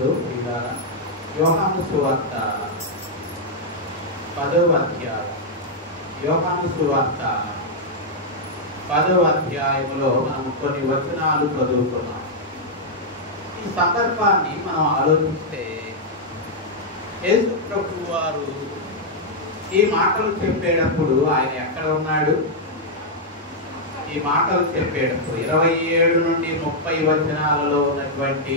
నందు యోహాను సువార్త 10వ అధ్యాయం. యోహాను సువార్త 10వ అధ్యాయంలో మనం కొన్ని వచనాలు చదువుకున్నాం. ఈ సందర్భాన్ని మనం ఆలోచిస్తే యేసు ప్రభువు వారు ఈ మాటలు చెప్పేటప్పుడు ఆయన ఎక్కడ ఉన్నాడు? ఈ మాటలు చెప్పేటప్పుడు 27 నుండి 30 వచనాలలో ఉన్నటువంటి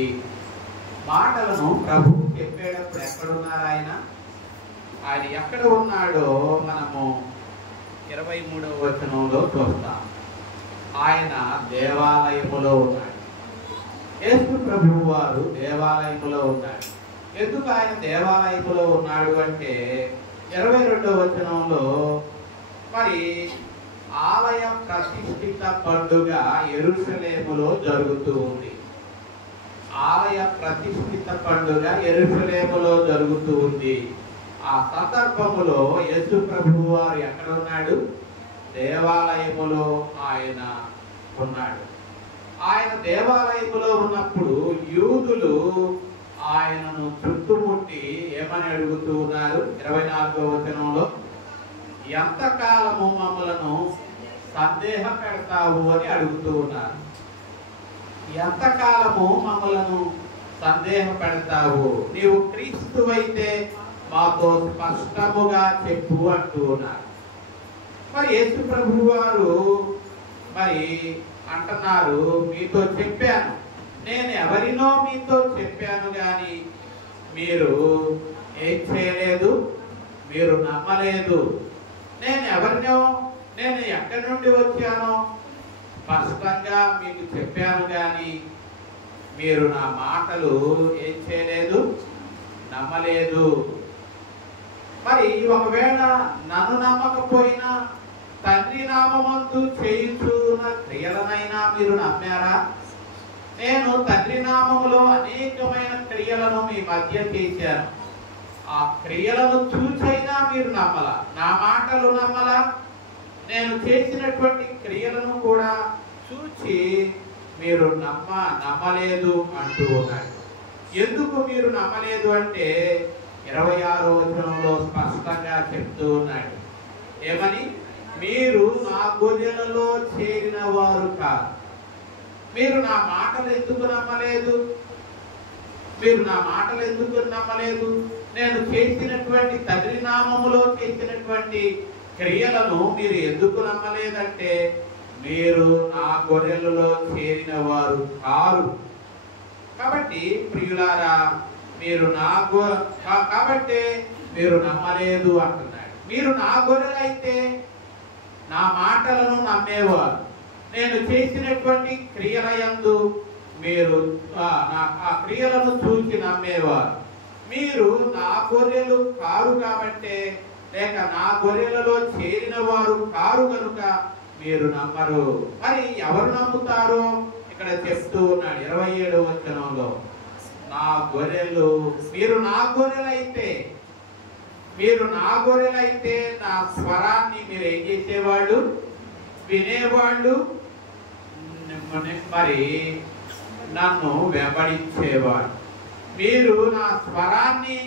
మాటలను ప్రభువు చెప్పేటప్పుడు ఎక్కడున్నారు ఆయన? ఆయన ఎక్కడ ఉన్నాడో మనము 23వ వచనంలో చూస్తాం. ఆయన దేవాలయములో ఉన్నాడు. యేసు ప్రభువు వారు దేవాలయములో ఉన్నాడు. ఎందుకు ఆయన దేవాలయములో ఉన్నాడు అంటే 22వ వచనంలో మరి ఆలయ ప్రతిష్ఠిత పండుగ యెరూషలేములో జరుగుతూ ఉంది. ఆలయ ప్రతిష్ఠిత పండుగ యెరూషలేములో జరుగుతూ ఉంది. ఆ సందర్భములో యేసు ప్రభువు వారు ఎక్కడ ఉన్నాడు? దేవాలయములో ఆయన ఉన్నాడు. ఆయన దేవాలయములో ఉన్నప్పుడు యూదులు ఆయనను చుట్టుముట్టి ఏమని అడుగుతూ ఉన్నారు? 24వ వచనంలో, ఎంతకాలము మమ్మలను సందేహ పెడతావు అని అడుగుతూ ఉన్నారు. ఎంతకాలము మమ్మలను సందేహ పెడతావు? నీవు క్రీస్తువైతే మాతో స్పష్టముగా చెప్పు అంటూ ఉన్నారు. మరి యేసు ప్రభువు వారు మరి అంటున్నారు, మీతో చెప్పాను, నేను ఎవరినో మీతో చెప్పాను కానీ మీరు ఏం చేయలేదు, మీరు నమ్మలేదు. నేను ఎవరినో, నేను ఎక్కడి నుండి వచ్చానో స్పష్టంగా మీకు చెప్పాను కానీ మీరు నా మాటలు ఏం చేయలేదు, నమ్మలేదు. మరి ఒకవేళ నన్ను నమ్మకపోయినా తండ్రి నామమందు చేయుచున్న క్రియలనైనా మీరు నమ్మారా? నేను తండ్రి నామములో అనేకమైన క్రియలను మీ మధ్య చేశాను. ఆ క్రియలను చూచైనా మీరు నమ్మలా, నా మాటలు నమ్మలా. నేను చేసినటువంటి క్రియలను కూడా చూచి మీరు నమ్మలేదు అంటూ ఉన్నాడు. ఎందుకు మీరు నమ్మలేదు అంటే 26వ వచనంలో స్పష్టంగా చెప్తూ ఉన్నాడు. ఏమని? మీరు నా గొర్రెలలో చేరిన వారు కాదు. మీరు నా మాటలు ఎందుకు నమ్మలేదు? మీరు నా మాటలు ఎందుకు నమ్మలేదు? నేను చేసినటువంటి తండ్రి నామములో చేసినటువంటి క్రియలను మీరు ఎందుకు నమ్మలేదంటే మీరు నా గొర్రెలలో చేరిన వారు కారు. కాబట్టి ప్రియులారా, మీరు కాబట్టి మీరు నమ్మలేదు అంటున్నాడు. మీరు నా గొర్రెలైతే నా మాటలను నమ్మేవారు. నేను చేసినటువంటి క్రియల యందు మీరు ఆ క్రియలను చూసి నమ్మేవారు. మీరు నా గొర్రెలు కారు కాబట్టే, లేక నా గొర్రెలలో చేరిన వారు కారు కనుక మీరు నమ్మరు. మరి ఎవరు నమ్ముతారో ఇక్కడ చెప్తూ ఉన్నాడు 27వ వచనంలో, నా గొర్రెలు, మీరు నా గొర్రెలైతే, మీరు నా గొర్రెలైతే నా స్వరాన్ని మీరు ఏం చేసేవాళ్ళు? వినేవాళ్ళు, మరి నన్ను వెంబడించేవాడు. మీరు నా స్వరాన్ని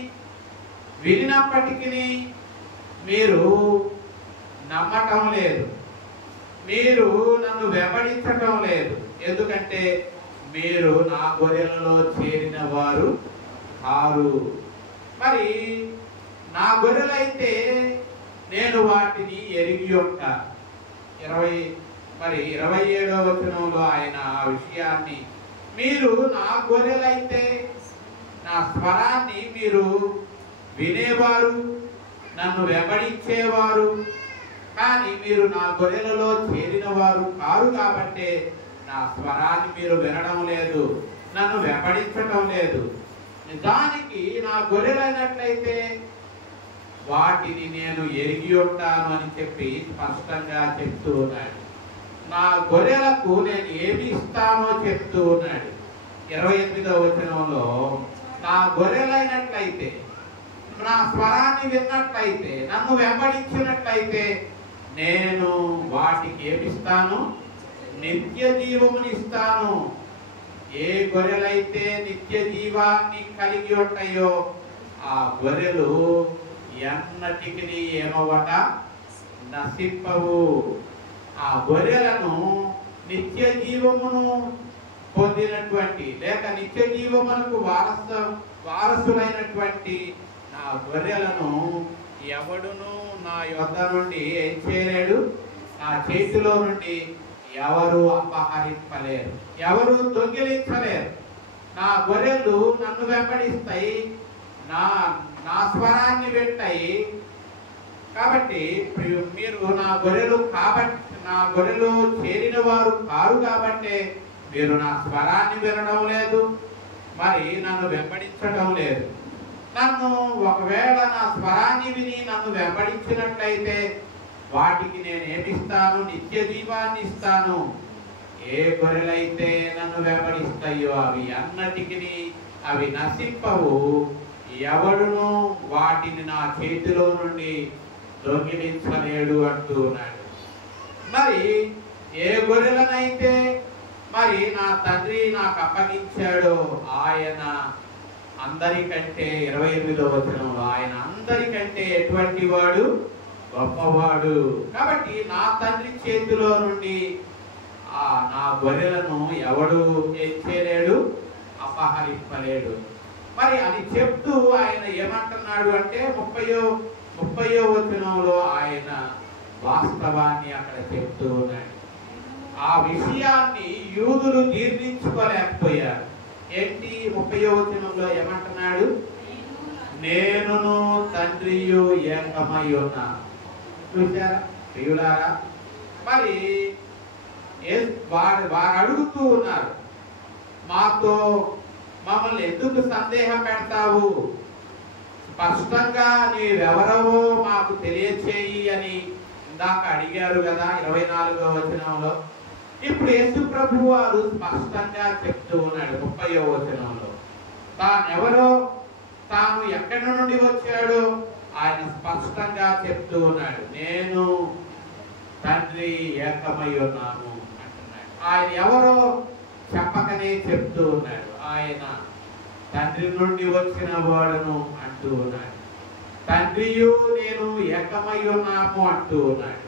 వినినప్పటికీ మీరు నమ్మటం లేదు, మీరు నన్ను వెంబడించటం లేదు. ఎందుకంటే మీరు నా గొర్రెలలో చేరిన వారు కారు. మరి నా గొర్రెలైతే నేను వాటిని ఎరిగి ఉంటాను. 27వ వచనంలో ఆయన ఆ విషయాన్ని, మీరు నా గొర్రెలైతే నా స్వరాన్ని మీరు వినేవారు, నన్ను వెంబడించేవారు, కానీ మీరు నా గొర్రెలలో చేరిన వారు కారు కాబట్టి నా స్వరాన్ని మీరు వినడం లేదు, నన్ను వెంబడించడం లేదు. నిజానికి నా గొర్రెలైనట్లయితే వాటిని నేను ఎరిగి ఉంటాను అని చెప్పి స్పష్టంగా చెప్తూ ఉన్నాడు. నా గొర్రెలకు నేను ఏమి ఇస్తానో చెప్తూ ఉన్నాడు. 28వ వచనంలో, నా గొర్రెలైనట్లయితే, నా స్వరాన్ని విన్నట్లయితే, నన్ను వెంబడించినట్లయితే నేను వాటికి ఏమిస్తాను? నిత్య జీవమునిస్తాను. ఏ గొర్రెలైతే నిత్య జీవాన్ని కలిగి ఉంటాయో ఆ గొర్రెలు ఎన్నటికి ఏమవట నశింపవు. ఆ గొర్రెలను నిత్య జీవమును పొందినటువంటి లేక నిత్య జీవమునకు వారసులైనటువంటి నా గొర్రెలను ఎవడును నా యొద్ద నుండి ఏం చేయలేడు, నా చేతిలో నుండి ఎవరు అపహరింపలేరు, ఎవరు దొంగిలించలేరు. నా గొర్రెలు నన్ను వెంబడిస్తాయి, నా స్వరాన్ని వింటాయి. కాబట్టి మీరు నా గొర్రెలు చేరిన వారు కారు కాబట్టి మీరు నా స్వరాన్ని వినడం లేదు, మరి నన్ను వెంబడించడం లేదు. నన్ను ఒకవేళ నా స్వరాన్ని విని నన్ను వెంబడించినట్లయితే వాటికి నేను ఏమిస్తాను, నిత్య జీవాన్ని ఇస్తాను. ఏ గొర్రెలైతే నన్ను వెంబడిస్తాయో అవి అన్నటికి అవి నశింపవు, ఎవడును వాటిని నా చేతిలో నుండి దొంగిలించలేడు అంటున్నాడు. మరి ఏ గొర్రెలనైతే మరి నా తండ్రి నాకు అప్పగించాడో ఆయన అందరికంటే 28వ వచనంలో ఆయన అందరికంటే ఎటువంటి వాడు, గొప్పవాడు. కాబట్టి నా తండ్రి చేతిలో నుండి నా గొర్రెలను ఎవడు ఏం చేయలేడు, అపహరింపలేడు. మరి అని చెప్తూ ఆయన ఏమంటున్నాడు అంటే 30వ వచనంలో ఆయన వాస్తవాన్ని అక్కడ చెప్తూ ఉన్నాడు. ఆ విషయాన్ని యూదులు జీర్ణించుకోలేకపోయారు. ఏంటి 30వ వచనంలో ఏమంటున్నాడు, నేనును తండ్రియు ఏకమై ఉన్నాను. చూసారా ప్రియులారా, మరి వారు అడుగుతూ ఉన్నారు, మమ్మల్ని ఎందుకు సందేహం పెడతావు, స్పష్టంగా నీవెవరవో మాకు తెలియచేయి అని ఇందాక అడిగారు కదా 24వ వచనంలో. ఇప్పుడు యేసు ప్రభు వారు స్పష్టంగా చెప్తూ ఉన్నాడు 30వ వచనంలో. తానెవరో, తాను ఎక్కడి నుండి వచ్చాడో ఆయన స్పష్టంగా చెప్తూ ఉన్నాడు. నేను తండ్రి ఏకమై ఉన్నాను అంటున్నాడు. ఆయన ఎవరో చెప్పకనే చెప్తూ ఉన్నాడు. ఆయన తండ్రి నుండి వచ్చిన వాడును అంటూ ఉన్నాడు. తండ్రియు నేను ఏకమై ఉన్నాము అంటూ ఉన్నాడు.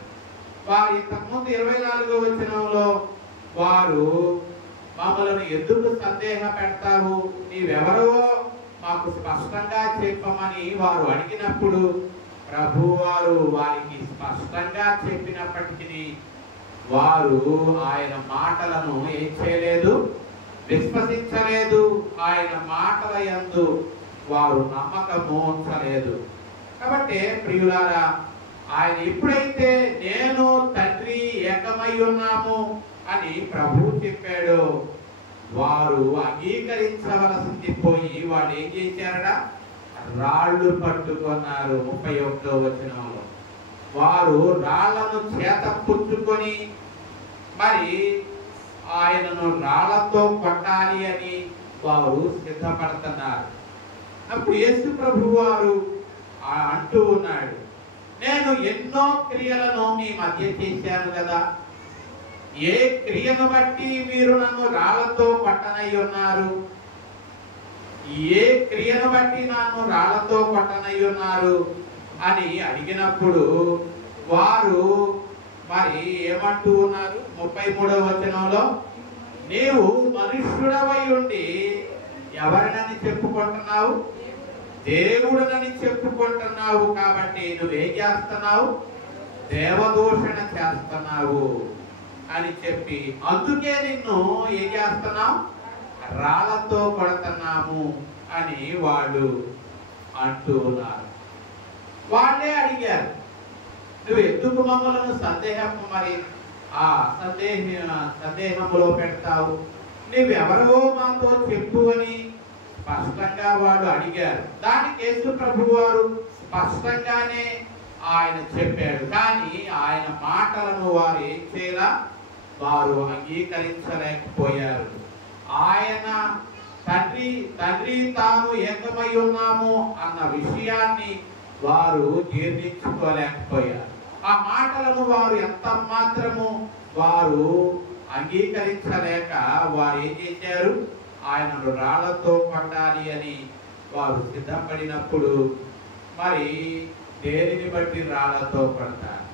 వారు ఇంతకుముందు 24వ వచనంలో వారు మమ్మల్ని ఎందుకు సందేహ పెడతావు, నీవెవరో మాకు స్పష్టంగా చెప్పమని వారు అడిగినప్పుడు ప్రభువారు వారికి స్పష్టంగా చెప్పినప్పటికీ వారు ఆయన మాటలను ఏం చేయలేదు, విశ్వసించలేదు. ఆయన మాటల యందు వారు నమ్మకము ఉంచలేదు. కాబట్టి ప్రియులారా, ఆయన ఎప్పుడైతే నేను తండ్రి ఏకమై ఉన్నాము అని ప్రభు చెప్పాడో వారు అంగీకరించవలసింది పోయి వాళ్ళు ఏం చేశారట, రాళ్ళు పట్టుకున్నారు. 31వ వచనంలో వారు రాళ్లను చేత పుచ్చుకొని మరి ఆయనను రాళ్లతో కొట్టాలి అని వారు సిద్ధపడుతున్నారు. అప్పుడు యేసు ప్రభు వారు అంటూ ఉన్నాడు, నేను ఎన్నో క్రియలను మీ మధ్య చేశాను కదా, ఏ క్రియను బట్టి మీరు నన్ను రాళ్లతో కొట్టనై ఉన్నారు, ఏ క్రియను బట్టి నన్ను రాళ్లతో కొట్టనై ఉన్నారు అని అడిగినప్పుడు వారు మరి ఏమంటూ ఉన్నారు 33వ వచనంలో, నీవు మనుష్యుడవై ఉండి ఎవరినని చెప్పుకుంటున్నావు, దేవుడనని చెప్పుకుంటున్నావు, కాబట్టి నువ్వేం చేస్తున్నావు, దేవదూషణ చేస్తున్నావు అని చెప్పి అందుకే నిన్ను ఏం చేస్తున్నావు, రాళ్లతో కొడుతున్నాము అని వాళ్ళు అంటూ ఉన్నారు. వాళ్ళే అడిగారు, నువ్వు ఎందుకు మమ్మల్ని సందేహంలో పెడతావు, నువ్వెవరో మాతో చెప్పు అని స్పష్టంగా వాళ్ళు అడిగారు. దానికి యేసు ప్రభు వారు స్పష్టంగానే ఆయన చెప్పాడు. కానీ ఆయన మాటలను వారు ఏం చేయాలా, వారు అంగీకరించలేకపోయారు. ఆయన తండ్రి తాను ఏకమై ఉన్నాము అన్న విషయాన్ని వారు జీర్ణించుకోలేకపోయారు. ఆ మాటలను వారు ఎంత మాత్రము వారు అంగీకరించలేక వారు ఏం చేశారు? ఆయనను రాళ్లతో కొట్టాలి అని వారు సిద్ధపడినప్పుడు మరి దేనిని బట్టి రాళ్లతో కొడతారు?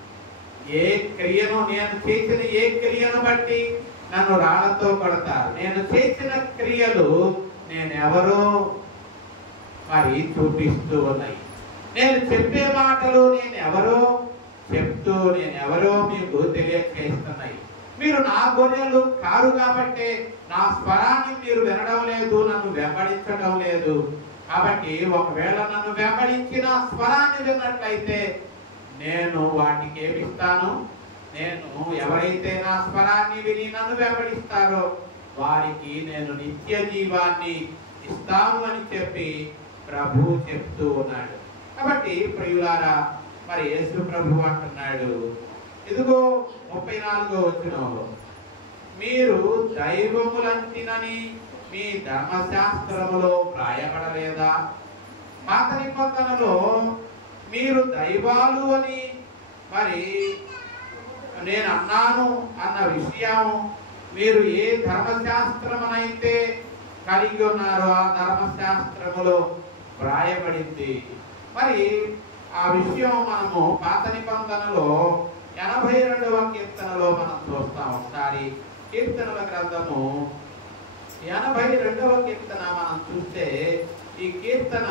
ఏ క్రియను, నేను చేసిన ఏ క్రియను బట్టి నన్ను రాళ్లతో కొడతారు? నేను చేసిన క్రియలు నేనెవరో మరి చూపిస్తూ ఉన్నాయి. నేను చెప్పే మాటలు నేనెవరో చెప్తూ నేనెవరో మీకు తెలియజేస్తున్నాయి. మీరు నా గొర్రెలు కారు కాబట్టి నా స్వరాన్ని మీరు వినడం లేదు, నన్ను వెంబడించడం లేదు. కాబట్టి ఒకవేళ నన్ను వెంబడించిన స్వరాన్ని విన్నట్లయితే నేను వాటికి ఏమిస్తాను? నేను ఎవరైతే నా స్వరాన్ని విని నన్ను వెంబడిస్తారో వారికి నేను నిత్య జీవాన్ని ఇస్తాను అని చెప్పి ప్రభు చెప్తూ ఉన్నాడు. కాబట్టి ప్రియులారా, మరి యేసు ప్రభు అంటున్నాడు, ఇదిగో 34వ వచనంలో, మీరు దైవములంటినని మీ ధర్మశాస్త్రములో వ్రాయబడలేదా? పాత నిబంధనలో మీరు దైవాలు అని మరి నేను అన్నాను అన్న విషయం మీరు ఏ ధర్మశాస్త్రమునైతే కలిగి ఉన్నారో ఆ ధర్మశాస్త్రములో వ్రాయబడింది. మరి ఆ విషయం మనము పాత నిబంధనలో 82వ కీర్తనలో మనం చూస్తాం. ఒకసారి కీర్తనల గ్రంథము 82వ కీర్తన మనం చూస్తే ఈ కీర్తన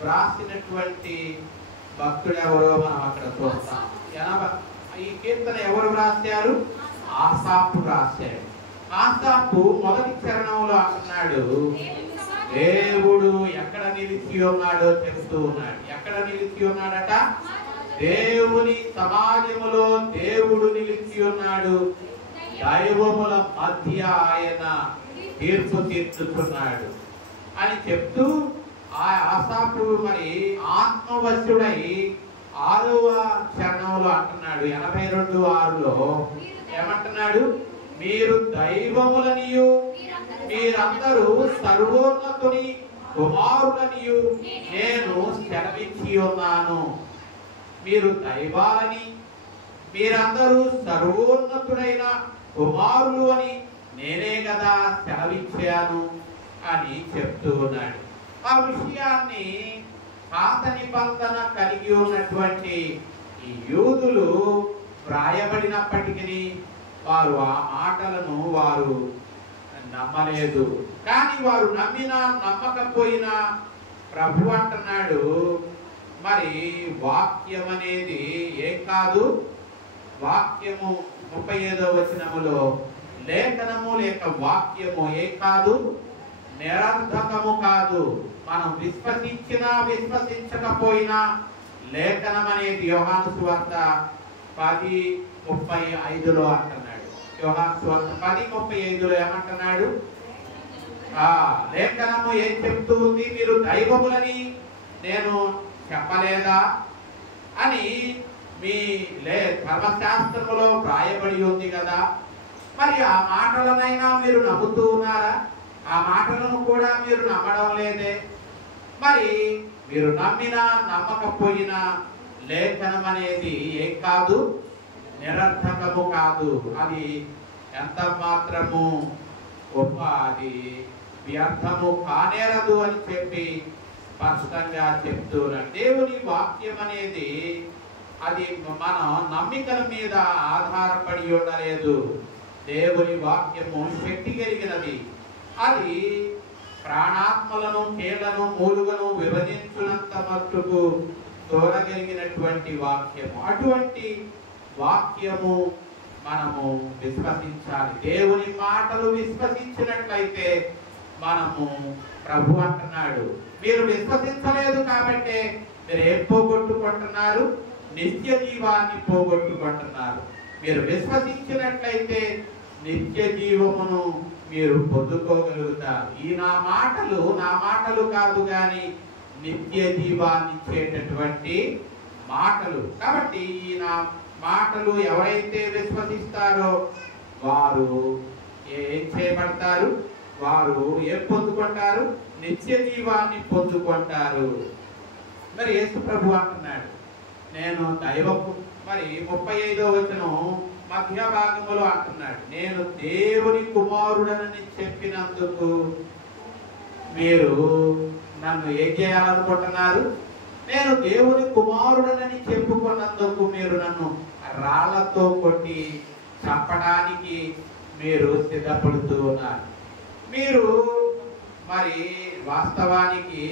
వ్రాసినటువంటి భక్తుడు ఎవరో మనం అక్కడ చూస్తాం. ఈ కీర్తన ఎవరు వ్రాసారు? ఆసాపు రాశాడు. ఆసాపు మొదటి చరణంలో అంటున్నాడు, దేవుడు ఎక్కడ నిలిచి ఉన్నాడో చెప్తూ ఉన్నాడు. ఎక్కడ నిలిచి ఉన్నాడట? దేవుని సమాజములో దేవుడు నిలిచి ఉన్నాడు. దైవముల మధ్య ఆయన తీర్పు తీర్చుతున్నాడు అని చెప్తూ ఆ ఆసాపు మరి ఆత్మవశుడై 6వ చరణంలో అంటున్నాడు. 82:6లో ఏమంటున్నాడు? మీరు దైవములనియు మీరందరూ సర్వోన్నతుని కుమారులనియు నేను సెలవిచ్చి ఉన్నాను. మీరు దైవాలని, మీరందరూ సర్వోన్నతుడైన కుమారులు అని నేనే కదా సెలవిచ్చాను అని చెప్తూ ఉన్నాడు. ఆ విషయాన్ని పాత నిబంధన కలిగి ఉన్నటువంటి ఈ యూదులు వ్రాయబడినప్పటికీ వారు ఆ మాటలను వారు నమ్మలేదు. కానీ వారు నమ్మినా నమ్మకపోయినా ప్రభు అంటున్నాడు, మరి వాక్యం అనేది ఏం కాదు? వాక్యము 35వ వచనములో లేఖనము లేక వాక్యము ఏం కాదు? నిరర్ధకము కాదు. మనం విశ్వసించినా విశ్వసించకపోయినా లేఖనం అనేది యోహాను సువార్త 10:35లో అంటున్నాడు. యోహాను సువార్త 10:35లో ఏమంటున్నాడు? లేఖనము ఏం చెప్తూ ఉంది? మీరు దైవములని నేను చెప్పలేదా అని మీ ధర్మశాస్త్రములో వ్రాయబడి ఉంది కదా. మరి ఆ మాటలనైనా మీరు నమ్ముతూ ఉన్నారా? ఆ మాటలను కూడా మీరు నమ్మడం లేదే. మరి మీరు నమ్మినా నమ్మకపోయినా లేఖనం అనేది ఏం కాదు? నిరర్థకము కాదు. అది ఎంత మాత్రము గొప్ప, అది వ్యర్థము కానేరదు అని చెప్పి స్పష్టంగా చెప్తున్నారు. దేవుని వాక్యం అనేది అది మన నమ్మికల మీద ఆధారపడి ఉండలేదు. దేవుని వాక్యము శక్తి కలిగినది. అది ప్రాణాత్మలను, కీళ్లను, మూలుగను విభజించునంత మట్టుకు తోడగలిగినటువంటి వాక్యము. అటువంటి వాక్యము మనము విశ్వసించాలి. దేవుని మాటలు విశ్వసించినట్లయితే మనము, ప్రభు అంటున్నాడు, మీరు విశ్వసించలేదు కాబట్టి మీరు ఏం పోగొట్టుకుంటున్నారు? నిత్య జీవాన్ని పోగొట్టుకుంటున్నారు. మీరు విశ్వసించినట్లయితే నిత్య జీవమును మీరు పొందుకోగలుగుతారు. ఈ నా మాటలు కాదు కానీ నిత్య జీవాన్ని ఇచ్చేటటువంటి మాటలు. కాబట్టి ఈ నా మాటలు ఎవరైతే విశ్వసిస్తారో వారు ఏం చేయబడతారు? వారు ఏం పొందుకుంటారు? నిత్య జీవాన్ని పొందుకుంటారు. మరి యేసు ప్రభు అంటున్నాడు, నేను దైవము. మరి 35వ వచనం మధ్య భాగములో అంటున్నాడు, నేను దేవుని కుమారుడనని చెప్పినందుకు మీరు నన్ను ఏం చేయాలనుకుంటున్నారు? నేను దేవుని కుమారుడనని చెప్పుకున్నందుకు మీరు నన్ను రాళ్లతో కొట్టి చంపడానికి మీరు సిద్ధపడుతూ ఉన్నారు. మీరు మరి వాస్తవానికి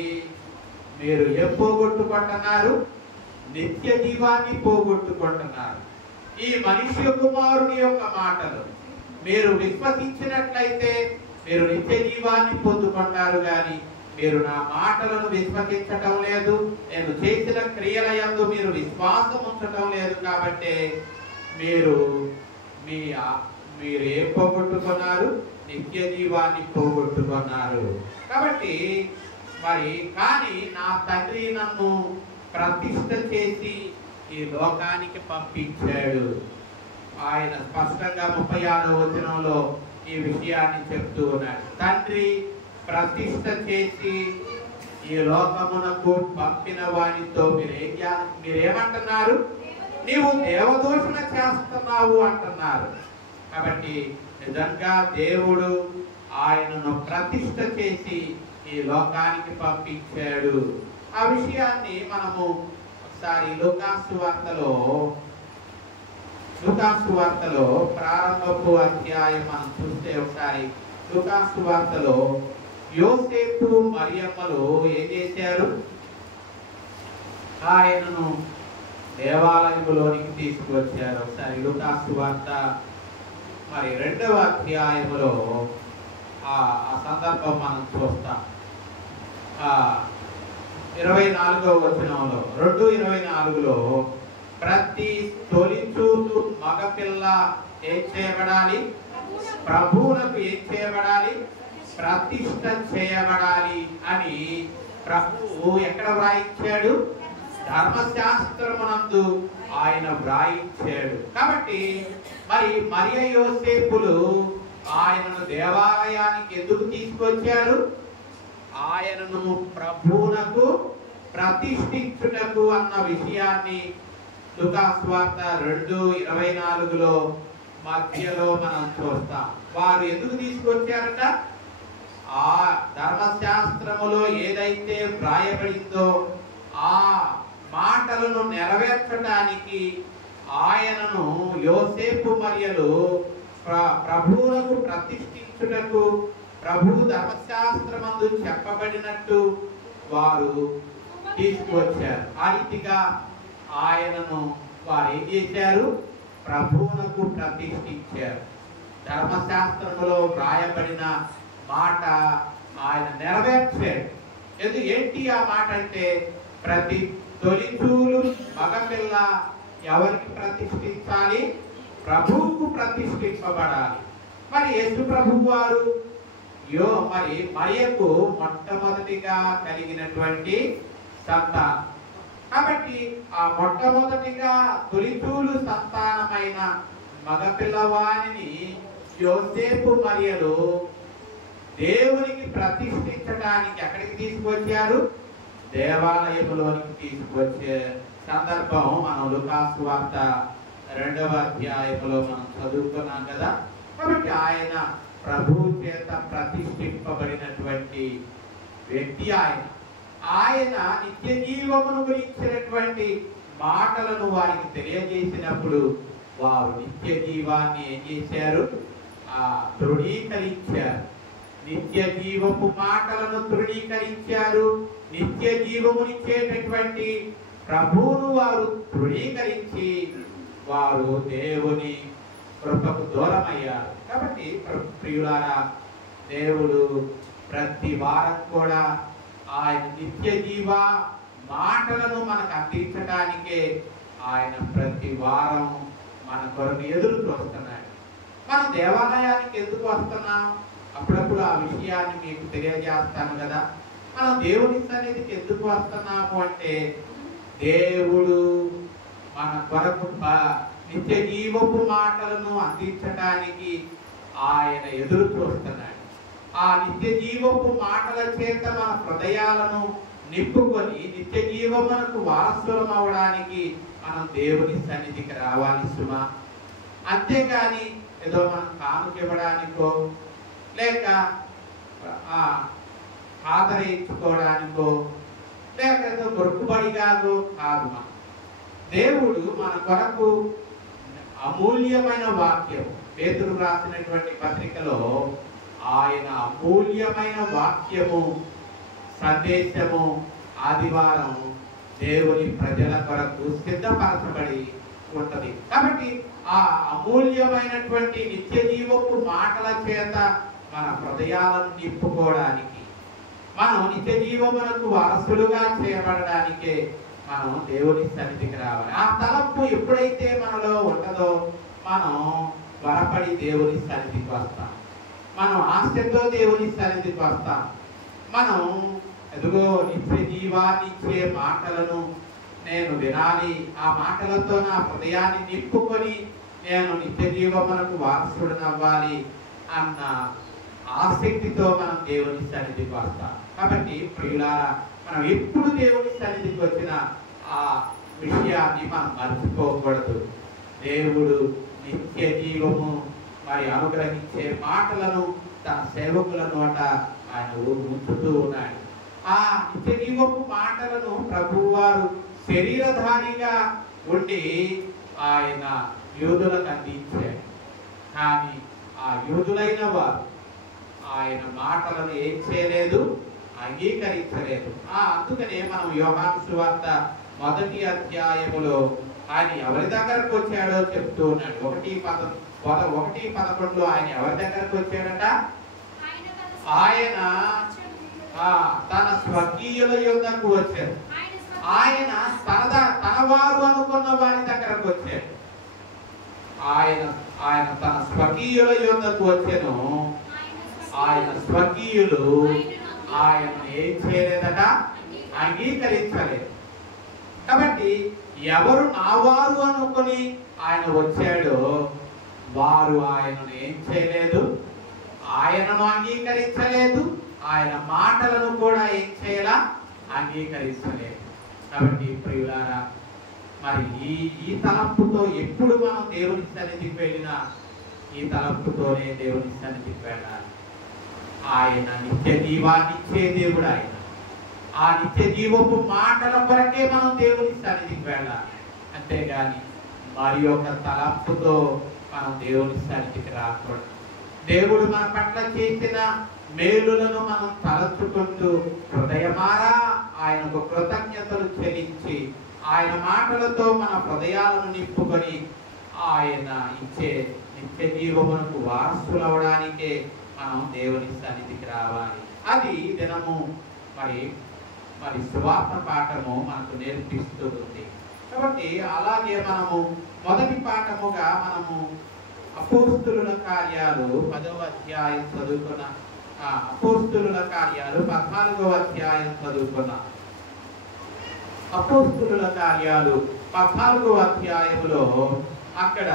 మీరు ఏం పోగొట్టుకుంటున్నారు? నిత్య జీవాన్ని పోగొట్టుకుంటున్నారు. ఈ మనుష్య కుమారుని యొక్క మాటలు మీరు విశ్వసించినట్లయితే మీరు నిత్య జీవాన్ని పొందుకుంటారు, కానీ మీరు నా మాటలను విశ్వసించటం లేదు, నేను చేసిన క్రియల యందు మీరు విశ్వాసం ఉంచటం లేదు. కాబట్టి మీరు ఏం పోగొట్టుకున్నారు? నిత్య జీవాన్ని పోగొట్టుకున్నారు. కాబట్టి మరి కానీ నా తండ్రి నన్ను ప్రతిష్ఠ చేసి ఈ లోకానికి పంపించాడు. ఆయన స్పష్టంగా 36వ వచనంలో ఈ విషయాన్ని చెప్తూ ఉన్నాడు. తండ్రి ప్రతిష్ఠ చేసి ఈ లోకమునకు పంపిన వానితో మీరేమంటున్నారు? నీవు దేవదూషణ చేస్తున్నావు అంటున్నారు. కాబట్టి నిజంగా దేవుడు ఆయనను ప్రతిష్ఠ చేసి ఈ లోకానికి పంపించాడు. ఆ విషయాన్ని మనము ఒకసారి లూకాసు వార్తలో ప్రారంభపు అధ్యాయం మనం చూస్తే, ఒకసారి లూకాసు వార్తలో యోసేపు మరియమ్మలు ఏం చేశారు? ఆయనను దేవాలయంలోనికి తీసుకువచ్చారు. ఒకసారి లూకాసు వార్త మరి 2వ అధ్యాయంలో ఆ సందర్భం మనం చూస్తాం. 24వ వచనంలో 2:24లో ప్రతి తొలిచూలు మగపిల్ల ఏం చేయబడాలి? ప్రభువునకు ఏం చేయబడాలి? ప్రతిష్ఠ చేయబడాలి అని ప్రభువు ఎక్కడ వ్రాయించాడు? ధర్మశాస్త్రమునందు ఆయన వ్రాయించాడు. కాబట్టి మరి మరియ యోసేపులు ఆయనను దేవాలయానికి ఎందుకు తీసుకొచ్చారు? ఆయనను ప్రభువునకు ప్రతిష్ఠించుటకు అన్న విషయాన్ని లూకాసు వార్త 2:24లో మధ్యలో మనం చూస్తాం. వారు ఎందుకు తీసుకొచ్చారట? ఆ ధర్మశాస్త్రములో ఏదైతే వ్రాయబడిందో ఆ మాటలను నెరవేర్చడానికి ఆయనను యోసేపు మరియలు ప్రభువునకు ప్రతిష్ఠించుటకు ప్రభు ధర్మశాస్త్రమందు చెప్పబడినట్టు వారు తీసుకువచ్చారు. ఆ రీతిగా ఆయనను వారు ఏం చేశారు? ప్రభువునకు ప్రతిష్ఠించారు. ధర్మశాస్త్రములో వ్రాయబడిన మాట ఆయన నెరవేర్చాడు. ఏంటి ఆ మాట అంటే, ప్రతి తొలిచూలు మగపిల్ల ఎవరికి ప్రతిష్ఠించాలి? ప్రభువుకు ప్రతిష్ఠింపబడాలి. మరి యేసు ప్రభు వారు మరి మరియకు మొట్టమొదటిగా కలిగినటువంటి సంతానం. కాబట్టి ఆ మొట్టమొదటిగా తొలిచూలు సంతానమైన మగపిల్లవారిని యోసేపు మరియలు దేవునికి ప్రతిష్ఠించడానికి ఎక్కడికి తీసుకువచ్చారు? దేవాలయంలోనికి తీసుకువచ్చే సందర్భం మనం లూకాసు వార్త 2వ అధ్యాయంలో మనం చదువుకున్నాం కదా. కాబట్టి ఆయన ప్రభువు చేత ప్రతిష్ఠింపబడినటువంటి వ్యక్తి. ఆయన నిత్య జీవమును గురించినటువంటి మాటలను వారికి తెలియజేసినప్పుడు వారు నిత్య జీవాన్ని ఏం చేశారు? తృణీకరించారు. నిత్య జీవపు మాటలను తృణీకరించారు. నిత్య జీవమునిచ్చేటటువంటి ప్రభువును వారు తృణీకరించి వారు దేవుని కృపకు దూరమయ్యారు. కాబట్టి ప్రియులారా, దేవుడు ప్రతి వారం కూడా ఆయన నిత్య జీవ మాటలను మనకు అందించడానికే ఆయన ప్రతి వారం మన కొరకు ఎదురు చూస్తున్నాడు. మనం దేవాలయానికి ఎందుకు వస్తున్నాం? అప్పుడప్పుడు ఆ విషయాన్ని మీకు తెలియజేస్తాను కదా. మనం దేవుని సన్నిధికి ఎందుకు వస్తున్నాము అంటే, దేవుడు మన కొరకు నిత్య జీవపు మాటలను అందించడానికి ఆయన ఎదురు చూస్తున్నాడు. ఆ నిత్య జీవపు మాటల చేత మన హృదయాలను నింపుకొని నిత్య జీవమునకు వారసులం అవడానికి మనం దేవుని సన్నిధికి రావాలి సుమా. అంతేగాని ఏదో మనం కానుక ఇవ్వడానికో లేక ఆదరించుకోవడానికో లేక ఏదో మొక్కుబడిగానో కాదు. దేవుడు మన కొరకు అమూల్యమైన వాక్యం, పేతురు రాసినటువంటి పత్రికలో ఆయన అమూల్యమైన వాక్యము సందేశము ఆదివారం దేవుని ప్రజల కొరకు సిద్ధపరచబడి ఉంటది. కాబట్టి ఆ అమూల్యమైనటువంటి నిత్య జీవపు మాటల చేత మన హృదయాలను నింపుకోవడానికి, మనం నిత్య జీవమునకు వారసులుగా చేయబడడానికే మనం దేవుని సన్నిధికి రావాలి. ఆ తలంపు ఎప్పుడైతే మనలో ఉంటుందో మనం త్వరపడి దేవుని సన్నిధికి వస్తాం. మనం ఆశతో దేవుని సన్నిధికి వస్తాం. మనం ఎదుగో నిత్య జీవాన్నిచ్చే మాటలను నేను వినాలి, ఆ మాటలతో నా హృదయాన్ని నింపుకొని నేను నిత్య జీవమునకు వారసుడనవ్వాలి అన్న ఆసక్తితో మనం దేవుని సన్నిధికి వస్తాం. కాబట్టి ప్రియులారా, మనం ఎప్పుడు దేవుని సన్నిధికి వచ్చిన ఆ విషయాన్ని మనం మర్చిపోకూడదు. దేవుడు నిత్య జీవము మరి అనుగ్రహించే మాటలను తన సేవకుల నోట ఆయన ఉంచుతూ ఉన్నాడు. ఆ నిత్య జీవపు మాటలను ప్రభువు వారు శరీరధారిగా ఉండి ఆయన యూదులకు అందించాడు. కానీ ఆ యూదులైన వారు ఆయన మాటలను ఏం చేయలేదు, అంగీకరించలేదు. అందుకనే మనం యోహాను సువార్త 1వ అధ్యాయములో ఆయన ఎవరి దగ్గరకు వచ్చాడో చెప్తూ ఉన్నాడు. 1:11 ఆయన ఎవరి దగ్గరకు వచ్చాడట? ఆయన తన స్వకీయుల యొద్దకు వచ్చాడు. ఆయన తన వారు అనుకున్న వారి దగ్గరకు వచ్చాడు. ఆయన తన స్వకీయుల యొద్దకు వచ్చాను. ఆయన స్వకీయులు ఆయన ఏం చేయలేదట, అంగీకరించలేదు. కాబట్టి ఎవరు నా వారు అనుకుని ఆయన వచ్చాడో వారు ఆయనను ఏం చేయలేదు, ఆయనను అంగీకరించలేదు, ఆయన మాటలను కూడా ఏం చేయాలా, అంగీకరించలేదు. కాబట్టి ప్రియులారా, మరి ఈ తలంపుతో ఎప్పుడు మనం దేవుని సన్నిధికి వెళ్ళినా ఈ తలంపుతోనే దేవుని సన్నిధికి వెళ్ళాలి. ఆయన నిత్య జీవాన్ని ఇచ్చే దేవుడు. ఆయన ఆ నిత్య జీవపు మాటల కొరకే మనం దేవుని సన్నిధికి వెళ్ళాలి. అంతేగాని మరి ఒక తలంపుతో మనం దేవుని సన్నిధికి రాకూడదు. దేవుడు మన పట్ల చేసిన మేలులను మనం తలచుకుంటూ హృదయమారా ఆయనకు కృతజ్ఞతలు చెల్లించి ఆయన మాటలతో మన హృదయాలను నింపుకొని ఆయన ఇచ్చే నిత్య జీవమునకు వారసులవడానికే మనం దేవుని సన్నిధికి రావాలి. అది దినము మరి సువార్త పాఠము మనకు నేర్పిస్తూ ఉంది. కాబట్టి అలాగే మనము మొదటి పాఠముగా మనము అపోస్తులుల కార్యాలు 10వ అధ్యాయం చదువుకున్న, అపోస్తులుల కార్యాలు 14వ అధ్యాయం చదువుకున్న. అపోస్తులుల కార్యాలు 14వ అధ్యాయములో అక్కడ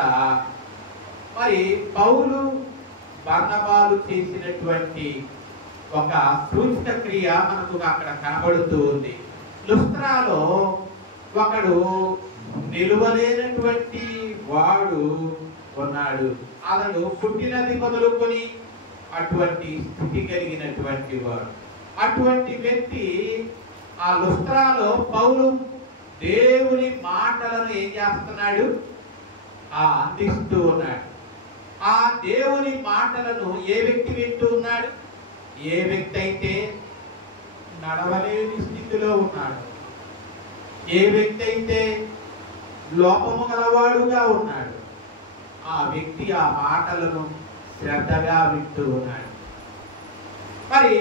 మరి పౌలు బర్నబాలు చేసినటువంటి ఒక సూచక క్రియ మనకు అక్కడ కనబడుతూ ఉంది. లుస్త్రాలో ఒకడు నిలువలేనటువంటి వాడు ఉన్నాడు. అతడు పుట్టినది మొదలుకొని అటువంటి స్థితి కలిగినటువంటి వాడు. అటువంటి వ్యక్తి ఆ లుస్త్రాలో పౌలు దేవుని మాటలను ఏం చేస్తున్నాడు, అందిస్తూ ఉన్నాడు. ఆ దేవుని మాటలను ఏ వ్యక్తి వింటూ ఉన్నాడు? ఏ వ్యక్తి అయితే నడవలేని స్థితిలో ఉన్నాడు, ఏ వ్యక్తి అయితే లోపము గలవాడుగా ఉన్నాడు, ఆ వ్యక్తి ఆ మాటలను శ్రద్ధగా వింటూ ఉన్నాడు. మరి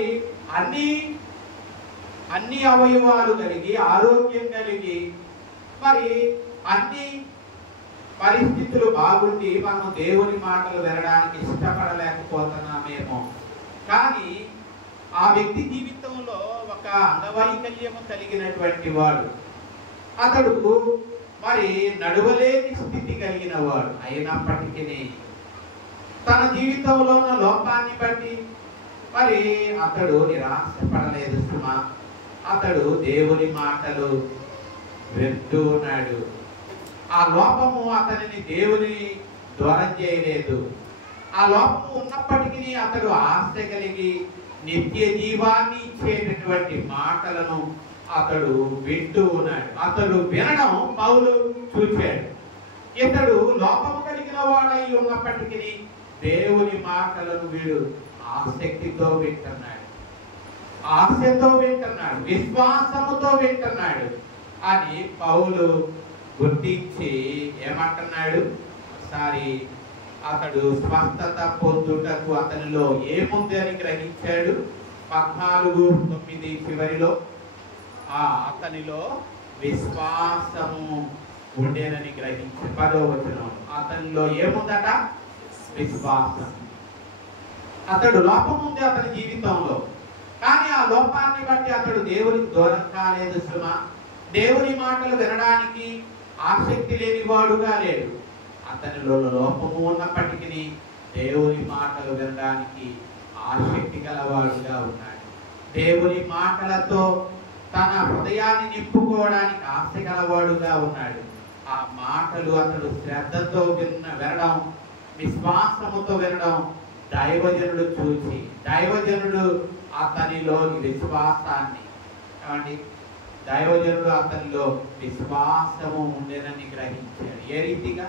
అన్ని అవయవాలు కలిగి ఆరోగ్యం కలిగి మరి అన్ని పరిస్థితులు బాగుండి మనం దేవుని మాటలు వినడానికి ఇష్టపడలేకపోతున్నామేమో. కానీ ఆ వ్యక్తి జీవితంలో ఒక అంగవైకల్యము కలిగినటువంటి వాడు, అతడు మరి నడవలేని స్థితి కలిగిన వాడు అయినప్పటికీ తన జీవితంలో ఉన్న లోపాన్ని బట్టి మరి అతడు నిరాశపడలేదు సుమా. అతడు దేవుని మాటలు వింటూ ఉన్నాడు. ఆ లోపము అతనిని దేవుని దూరం చేయలేదు. ఆ లోపము ఉన్నప్పటికీ అతడు ఆశ కలిగి నిత్య జీవాన్ని ఇచ్చేటటువంటి మాటలను అతడు వింటూ ఉన్నాడు. అతడు వినడం పౌలు చూశాడు. ఇతడు లోపము కలిగిన వాడై ఉన్నప్పటికీ దేవుని మాటలను వీడు ఆసక్తితో వింటున్నాడు, ఆశతో వింటున్నాడు, విశ్వాసముతో వింటున్నాడు అని పౌలు గుర్తించి ఏమంటున్నాడు? ఒకసారి అతడు స్వస్థత పొందుటకు అతనిలో ఏముంది అని గ్రహించాడు. 14:9 చివరిలో అతనిలో విశ్వాసము ఉండేనని గ్రహించి 10వ వచనం అతనిలో ఏముందట? విశ్వాసం. అతడు లోపం ఉంది అతని జీవితంలో, కానీ ఆ లోపాన్ని బట్టి అతడు దేవునికి దూరం కాలేదు సుమా. దేవుని మాటలు వినడానికి ఆసక్తి లేని వాడుగా లేడు. అతనిలో లోపము ఉన్నప్పటికీ దేవుని మాటలు వినడానికి ఆసక్తి గలవాడుగా ఉన్నాడు. దేవుని మాటలతో తన హృదయాన్ని నింపుకోవడానికి ఆశ గలవాడుగా ఉన్నాడు. ఆ మాటలు అతడు శ్రద్ధతో వినడం, విశ్వాసముతో వినడం దైవజనుడు చూసి, దైవజనుడు అతనిలోని విశ్వాసాన్ని దైవజనుడు అతనిలో విశ్వాసము ఉండేనని గ్రహించాడు. ఏ రీతిగా?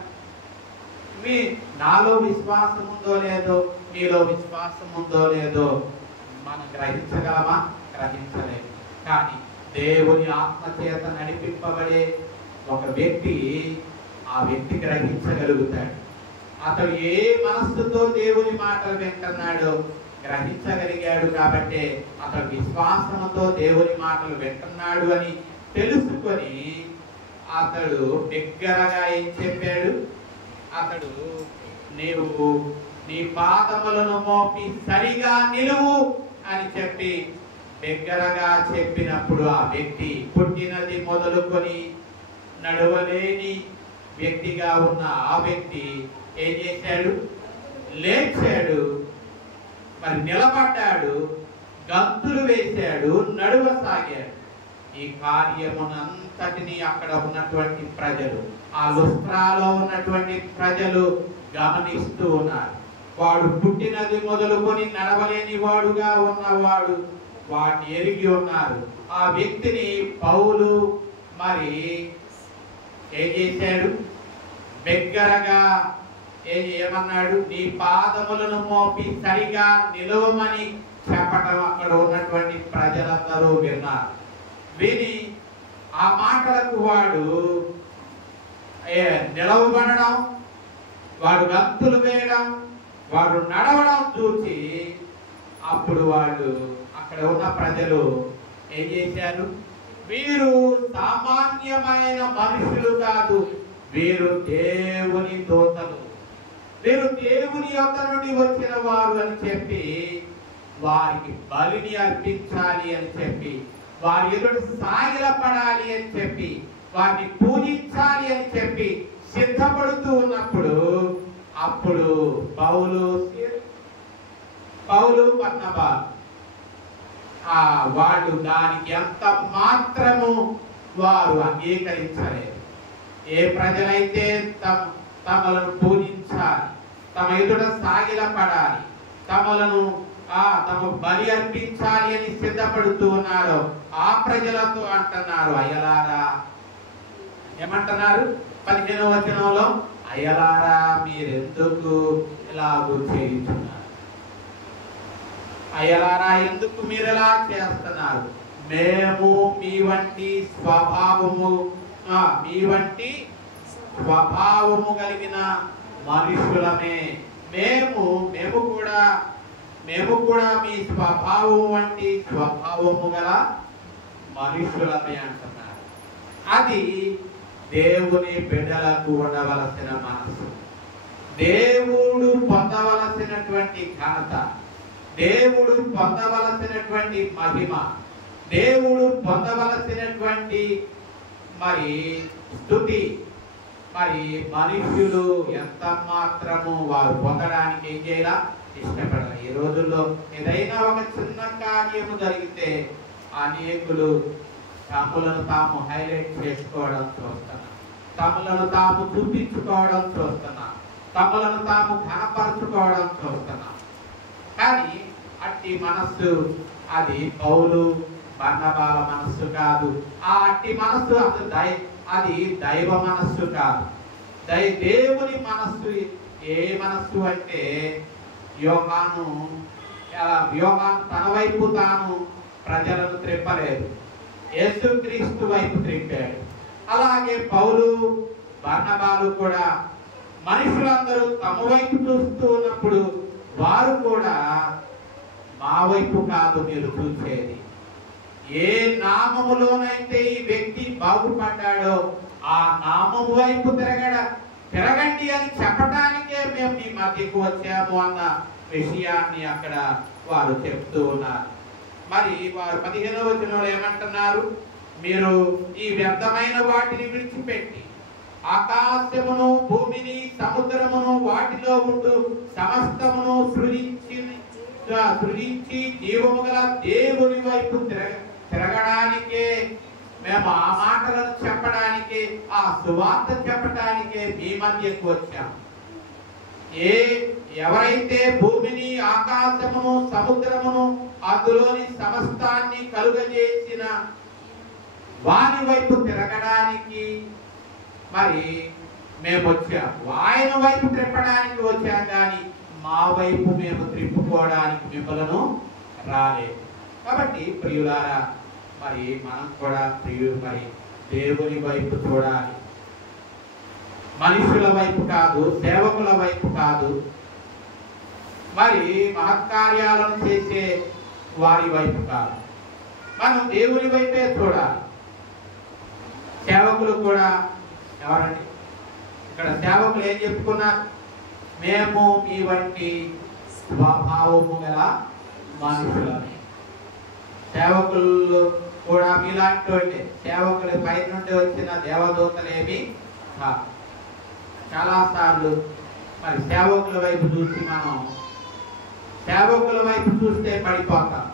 నాలో విశ్వాసం ఉందో లేదో, మీలో విశ్వాసం ఉందో లేదో మనం గ్రహించగలమా? గ్రహించలేము. కానీ దేవుని ఆత్మ చేత నడిపింపబడే ఒక వ్యక్తి ఆ వ్యక్తి గ్రహించగలుగుతాడు. అతడు ఏ మనస్సుతో దేవుని మాటలు వింటున్నాడో గ్రహించగలిగాడు. కాబట్టి అతడు విశ్వాసంతో దేవుని మాటలు వింటున్నాడు అని తెలుసుకొని అతడు బిగ్గరగా ఏం చెప్పాడు? అతడు నీవు నీ పాదములను మోపి సరిగా నిలువు అని చెప్పి బిగ్గరగా చెప్పినప్పుడు ఆ వ్యక్తి పుట్టినది మొదలుకొని నడవలేని వ్యక్తిగా ఉన్న ఆ వ్యక్తి ఏం చేశాడు? లేచాడు, మరి నిలబడ్డాడు, గంతులు వేశాడు, నడువసాగాడు. ఈ కార్యమునంతటిని అక్కడ ఉన్నటువంటి ప్రజలు, ఆ లుస్త్రాలో ఉన్నటువంటి ప్రజలు గమనిస్తూ ఉన్నారు. వాడు పుట్టినది మొదలుకొని నడవలేని వాడుగా ఉన్నవాడు వాడిని ఎరిగి ఉన్నారు. ఆ వ్యక్తిని పౌలు మరి ఏం చేశాడు? బిగ్గరగా ఏమన్నాడు? నీ పాదములను మోపి సరిగా నిలవమని చెప్పటం అక్కడ ఉన్నటువంటి ప్రజలందరూ విన్నారు. విని ఆ మాటలకు వాడు నిలవబడడం, వాడు గంతులు వేయడం, వాడు నడవడం చూసి అప్పుడు వాళ్ళు అక్కడ ఉన్న ప్రజలు ఏం చేశారు? వీరు సామాన్యమైన మనుషులు కాదు, వీరు దేవుని దూతలు, వీరు దేవుని యొద్ద నుండి వచ్చిన వారు అని చెప్పి వారికి బలిని అర్పించాలి అని చెప్పి, వారి ఎదురు సాగిలపడాలి అని చెప్పి, వారిని పూజించాలి అని చెప్పి సిద్ధపడుతూ ఉన్నప్పుడు అప్పుడు పౌలు బర్నబా వాళ్ళు దానికి ఎంత మాత్రము వారు అంగీకరించలేదు. ఏ ప్రజలైతే తమలను పూజించాలి, తమ ఎదుట సాగిలపడాలి, తమ బలి అర్పించాలి అని సిద్ధపడుతూ ఉన్నారో ఆ ప్రజలతో అంటున్నారు, అయ్యలారా, ఏమంటున్నారు 15వ వచనంలో, అయ్యలారా మీరెందుకు ఇలాగూ చేయుచున్నారు? అయ్యలారా ఎందుకు మీరు ఎలా చేస్తున్నారు? మేము మీ వంటి స్వభావము కలిగిన మనుషులమే. మేము కూడా మీ స్వభావం వంటి స్వభావము గల మనుషులమే అంటున్నారు. అది దేవుని బిడ్డలకు ఉండవలసిన మనసు, దేవుడు పొందవలసినటువంటి ఘనత, దేవుడు పొందవలసినటువంటి మహిమ, దేవుడు పొందవలసినటువంటి మరి స్తుతి. మరి మనుషులు ఎంత మాత్రము వారు పొందడానికి ఏం చేయాలా? ఇష్టపడాలి. ఈ రోజుల్లో ఏదైనా ఒక చిన్న కార్యము జరిగితే అనేకులు తమలను తాము హైలైట్ చేసుకోవడం చూస్తున్నారు, తమలను తాము చూపించుకోవడం చూస్తున్నారు. తమలను తాము ఘనపరచుకోవడం చూస్తున్నాం. కానీ అట్టి మనస్సు అది పౌలు బర్నబాల మనస్సు కాదు. ఆ అట్టి మనస్సు అది దైవ మనస్సు కాదు. దేవుని మనస్సు. ఏ మనస్సు అంటే యోహాను తన వైపు తాను ప్రజలను త్రిప్పలేదు, యేసుక్రీస్తు వైపు త్రిప్పాడు. అలాగే పౌలు బర్నబాలు కూడా మనుషులందరూ తమ వైపు చూస్తూ ఉన్నప్పుడు వారు కూడా మా వైపు కాదు మీరు చూసేది, ఏ నామములోనైతే ఈ వ్యక్తి బాగుపడ్డాడో ఆ నామము వైపు తిరగండి అని చెప్పడానికే మేము మీ మధ్యకు వచ్చాము అన్న విషయాన్ని అక్కడ వారు చెప్తూ ఉన్నారు. మరి వారు 15వ వచనంలో ఏమంటున్నారు? మీరు ఈ వ్యర్థమైన వాటిని విడిచిపెట్టి ఆకాశమును భూమిని సముద్రమును వాటిలో ఉండు సమస్తమును సృజించి జీవము గల దేవుని వైపు తిరగడానికే మేము ఆ మాటలను చెప్పడానికే, ఆ సువార్త చెప్పడానికే మీ మధ్యకు వచ్చాము. ఎవరైతే భూమిని ఆకాశమును సముద్రమును అందులోని సమస్తాన్ని కలుగజేసిన వారి వైపు తిరగడానికి మరి మేము వచ్చాము. ఆయన వైపు త్రిప్పడానికి వచ్చాం, కానీ మా వైపు మేము త్రిప్పుకోవడానికి మిమ్మలను రాలేదు. కాబట్టి ప్రియులారా, మరి మనం కూడా మరి దేవుని వైపు చూడాలి, మనుషుల వైపు కాదు, సేవకుల వైపు కాదు, మరి మహత్కార్యాలను చేసే వారి వైపు కాదు, మనం దేవుని వైపే చూడాలి. సేవకులు కూడా ఎవరండి? ఇక్కడ సేవకులు ఏం చెప్పుకున్నారు? మేము మీ వంటి స్వభావము గల మనుషులని. సేవకులు కూడా మీలాంటి వాళ్ళే. సేవకుల పై నుండి వచ్చిన దేవదూతలేమి కాదు. చాలాసార్లు మరి సేవకుల వైపు చూసి మనం సేవకుల వైపు చూస్తే పడిపోతాం.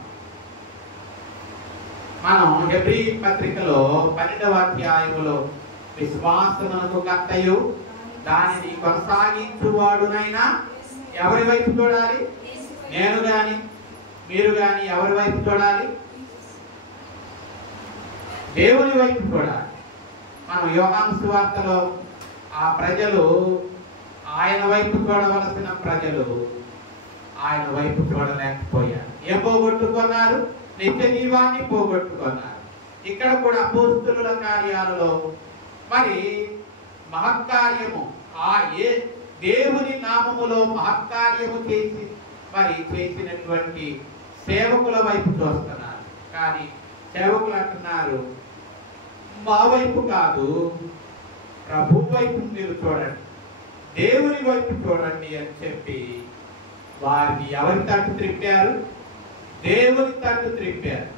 మనం హెబ్రీ పత్రికలో 12వ అధ్యాయములో విశ్వాసమునకు కర్తయు దానిని కొనసాగించువాడునైనా ఎవరి వైపు చూడాలి? నేను గాని మీరు గాని ఎవరి వైపు చూడాలి? దేవుని వైపు చూడాలి. మనం యోహాను సువార్తలో ఆ ప్రజలు ఆయన వైపు చూడవలసిన ప్రజలు ఆయన వైపు చూడలేకపోయారు. ఏం పోగొట్టుకున్నారు? నిత్య జీవాన్ని పోగొట్టుకున్నారు. ఇక్కడ కూడా అపోస్తలుల కార్యాలలో మరి మహత్కార్యము దేవుని నామములో మహత్కార్యము చేసినటువంటి సేవకుల వైపు చూస్తున్నారు. కానీ సేవకులు అంటున్నారు, మా వైపు కాదు, ప్రభు వైపు మీరు చూడండి, దేవుని వైపు చూడండి అని చెప్పి వారిని ఎవరి తట్టు త్రిప్పారు? దేవుని తట్టు త్రిప్పారు.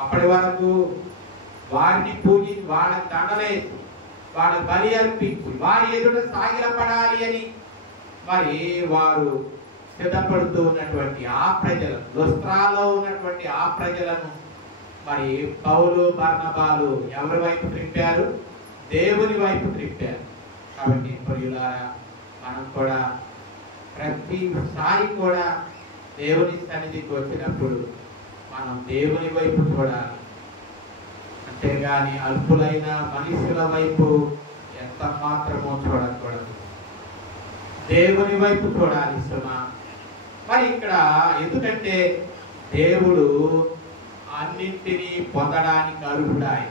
అప్పటి వరకు వారిని పూజించి వాళ్ళని దండలేసి వాళ్ళ బలి అర్పించి వారి ఎదుట సాగిలపడాలి అని మరి వారు సిద్ధపడుతూ ఉన్నటువంటి ఆ ప్రజలను, లుస్త్రాలో ఉన్నటువంటి ఆ ప్రజలను మరి పౌలు బర్నబాలు ఎవరి వైపు త్రిప్పారు? దేవుని వైపు త్రిప్పారు. కాబట్టి ప్రియులారా, మనం కూడా ప్రతిసారి కూడా దేవుని సన్నిధికి వచ్చినప్పుడు మనం దేవుని వైపు చూడాలి. అంతేగాని అల్పులైన మనుషుల వైపు ఎంత మాత్రమో చూడకూడదు, దేవుని వైపు చూడాలి సుమా. మరి ఇక్కడ ఎందుకంటే దేవుడు అన్నింటినీ పొందడానికి అర్హుడాయి,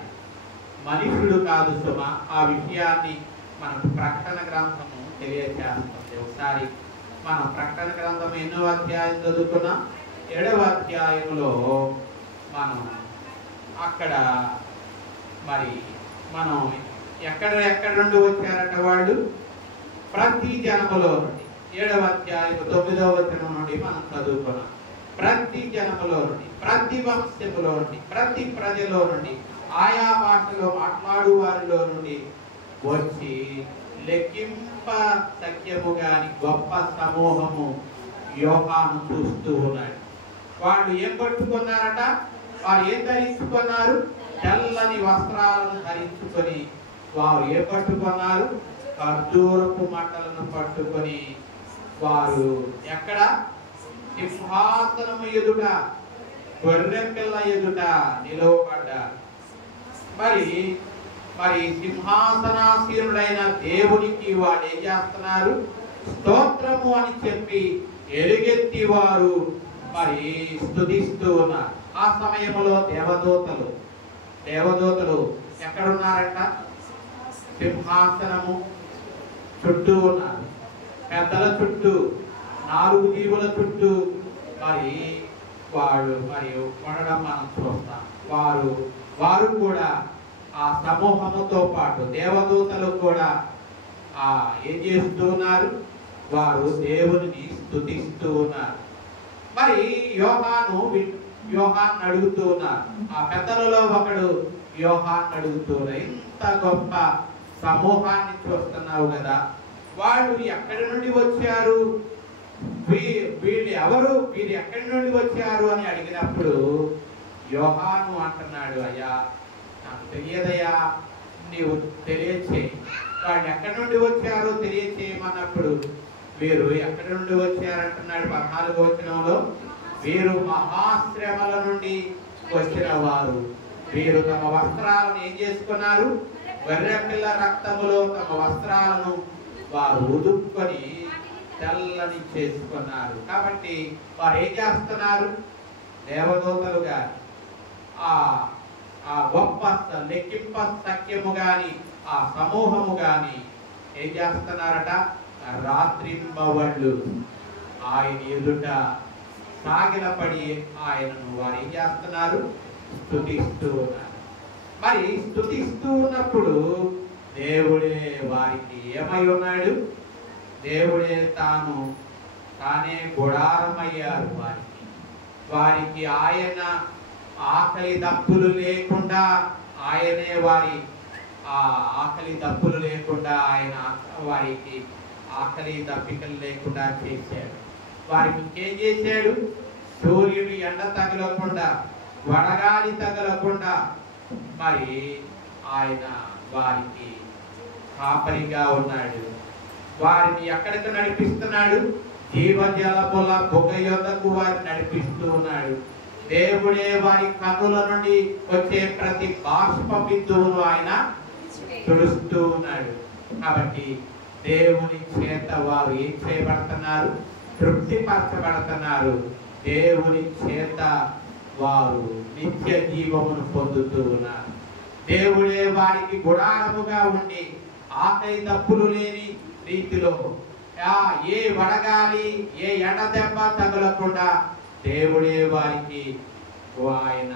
మనుషుడు కాదు సుమా. ఆ విషయాన్ని మనకు ప్రకటన గ్రంథము తెలియజేస్తుంది. ఒకసారి మనం ప్రకటన గ్రంథం 8వ అధ్యాయం చదువుకున్నాం. 7వ అధ్యాయంలో మనం అక్కడ మరి మనం ఎక్కడ నుండి వచ్చారట వాళ్ళు? ప్రతి జనములో నుండి. 7వ అధ్యాయం 9వ వచనం నుండి మనం చదువుకున్నాం. ప్రతి జనములో నుండి, ప్రతి వంశములో నుండి, ప్రతి ప్రజలో నుండి, ఆయా భాషలో మాట్లాడు వారిలో నుండి వచ్చి లెక్కింప సఖ్యము గాని గొప్ప సమూహము యోహాను చూస్తూ ఉన్నాడు. వాళ్ళు ఏం పట్టుకున్నారట? వారు ఏం ధరించుకున్నారు? తెల్లని వస్త్రాలను ధరించుకొని వారు ఏం పట్టుకున్నారు? ఖర్జూరపు మట్టలను పట్టుకొని వారు ఎక్కడ? సింహాసనము ఎదుట, గొర్రె పిల్ల ఎదుట నిలవబడ్డారు. మరి సింహాసనాసీనుడైన దేవునికి వాడు ఏం చేస్తున్నారు? స్తోత్రము అని చెప్పి ఎలుగెత్తి వారు మరి స్తుతిస్తూ ఉన్నారు. ఆ సమయంలో దేవదూతలు ఎక్కడున్నారంట? సింహాసనము చుట్టూ ఉన్నారు. పెద్దల చుట్టూ, 4 జీవుల చుట్టూ వాడు ఉండడం మనం చూస్తాం. వారు కూడా ఆ సమూహముతో పాటు దేవదూతలు కూడా ఏం చేస్తూ ఉన్నారు? వారు దేవుని స్తుతిస్తూ ఉన్నారు. మరి యోహాన్ అడుగుతూ ఉన్నారు. ఆ పెద్దలలో ఒకడు యోహాన్ అడుగుతూ ఉన్నారు, ఇంత గొప్ప సమూహాన్ని చూస్తున్నావు కదా, వాళ్ళు ఎక్కడి నుండి వచ్చారు? వీళ్ళు ఎవరు? వీళ్ళు ఎక్కడి నుండి వచ్చారు అని అడిగినప్పుడు యోహాను అంటున్నాడు, అయ్యా నాకు తెలియదయ్యా, నీవు తెలియచేయి. వాళ్ళు ఎక్కడి నుండి వచ్చారో తెలియచేయమన్నప్పుడు వీరు ఎక్కడి నుండి వచ్చారంటున్నాడు 14వ వచనంలో. వీరు మహాశ్రమల నుండి వచ్చిన వారు. వీరు తమ వస్త్రాలను ఏం చేసుకున్నారు? గొర్రెపిల్ల రక్తములో తమ వస్త్రాలను వారు ఉదుక్కొని తెల్లని చేసుకున్నారు. కాబట్టి వారు ఏం చేస్తున్నారు? దేవదూతలుగా ఆ గొప్ప లెక్కింప సఖ్యము గాని ఆ సమూహము గాని ఏం చేస్తున్నారట? రాత్రింబవళ్ళు ఆయన ఎదుట సాగిలపడి ఆయనను వారు ఏం చేస్తున్నారు? స్తుతిస్తూ ఉన్నారు. మరి స్తుతిస్తూ ఉన్నప్పుడు దేవుడే వారికి ఏమై ఉన్నాడు? దేవుడే తానే గుడారమయ్యారు వారికి ఆయన ఆకలి దప్పులు లేకుండా ఆయనే ఆకలి దప్పులు లేకుండా ఆయన వారికి ఆకలి దప్పికలు లేకుండా చేశాడు. వారికి ఇంకేం చేశాడు? సూర్యుని ఎండ తగలకుండా, వడగాలి తగలకుండా మరి ఆయన వారికి కాపరిగా ఉన్నాడు. వారిని ఎక్కడికి నడిపిస్తున్నాడు? జీవజలముల బొగ్గ యొద్దకు వారిని నడిపిస్తూ ఉన్నాడు. దేవుడే వారి కన్నుల నుండి వచ్చే ప్రతి బాష్ప బిందువును ఆయన తుడుస్తూ ఉన్నాడు. కాబట్టి దేవుని చేత వారు ఏం చేయబడుతున్నారు? తృప్తిపరచబడుతున్నారు. దేవుని చేత వారు నిత్య జీవమును పొందుతూ ఉన్నారు. దేవుడే వారికి గుడారముగా ఉండి ఆకలి దప్పులు లేని రీతిలో ఏ వడగాలి ఏ ఎండ దెబ్బ తగలకుండా దేవుడే వారికి ఆయన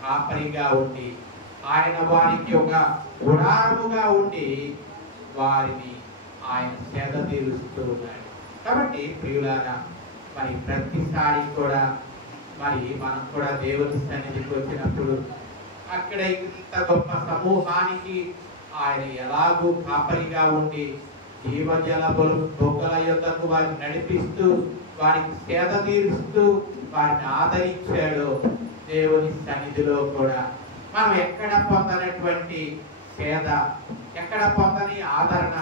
కాపరిగా ఉండి ఆయన వారికి ఒక గుడారముగా ఉండి వారిని ఆయన సేద తీరుస్తూ ఉన్నాడు. కాబట్టి ప్రియులారా, మరి ప్రతిసారి కూడా మనం కూడా దేవుని సన్నిధికి వచ్చినప్పుడు అక్కడ ఇంత గొప్ప సమూహానికి ఆయన ఎలాగూ కాపరిగా ఉండి జీవజల బొగ్గల యొద్దకు వారిని నడిపిస్తూ వారికి సేద తీరుస్తూ వారిని ఆదరించాడు. దేవుని సన్నిధిలో కూడా మనం ఎక్కడ పొందనటువంటి సేద, ఎక్కడ పొందని ఆదరణ,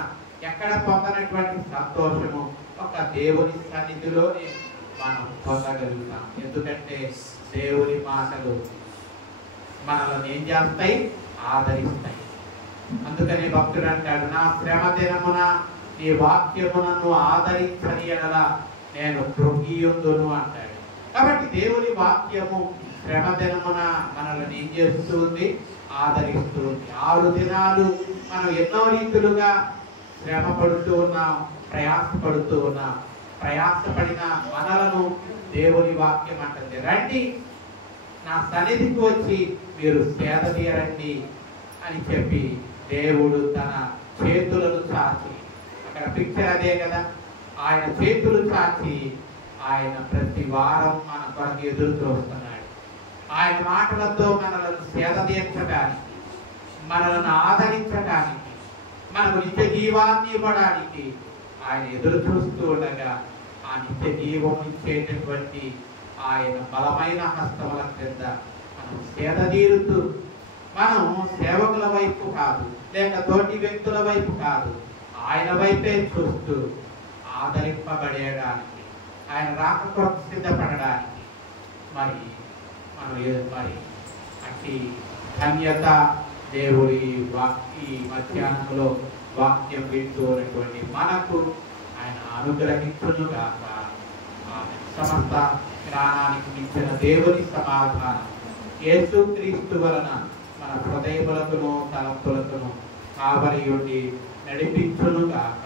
ఎక్కడ పొందనటువంటి సంతోషము ఒక దేవుని సన్నిధిలోనే మనం పొందగలుగుతాం. ఎందుకంటే దేవుని మాటలు మనల్ని ఏం చేస్తాయి? ఆదరిస్తాయి. అందుకని భక్తుడు అంటాడు, నా శ్రమ దినమున నీ వాక్యమునను ఆదరించని ఎడల నేను కృంగియుందును అంటాడు. కాబట్టి దేవుని వాక్యము శ్రమ దినమున మనల్ని ఏం చేస్తుంది? ఆదరిస్తుంది. 6 దినాలు మనం ఎన్నో రీతులుగా శ్రమ పడుతూ ఉన్నాం, ప్రయాసపడుతూ ఉన్నాం. ప్రయాసపడిన మనలను దేవుని వాక్యం అంటుంది, రండి నా సన్నిధికి వచ్చి మీరు సేద తీరండి అని చెప్పి దేవుడు తన చేతులను చాచి, అక్కడ పిక్చర్ అదే కదా, ఆయన చేతులు చాచి ఆయన ప్రతి వారం మన కొరకు ఎదురు చూస్తున్నాడు. ఆయన మాటలతో మనలను సేద తీర్చడానికి, మనలను ఆదరించడానికి, మనకు నిత్య జీవాన్ని ఇవ్వడానికి ఆయన ఎదురు చూస్తూ ఉండగా ఆ నిత్య జీవం ఇచ్చేటటువంటి ఆయన బలమైన హస్తముల క్రింద మనం సేద తీరుతూ, మనం సేవకుల వైపు కాదు, లేక తోటి వ్యక్తుల వైపు కాదు, ఆయన వైపే చూస్తూ ఆదరింపబడేయడానికి, ఆయన రాక కొరకు సిద్ధపడడానికి మరి మరి అట్టి ధన్యత దేవుడి ఈ మధ్యాహ్నంలో వాక్యం వింటున్నటువంటి మనకు ఆయన అనుగ్రహించునుగాక. సమస్త జ్ఞానానికి మించిన దేవుని సమాధానం యేసుక్రీస్తు వలన మన హృదయములకును తలంపులకును కావలి ఉండి నడిపించునుగాక.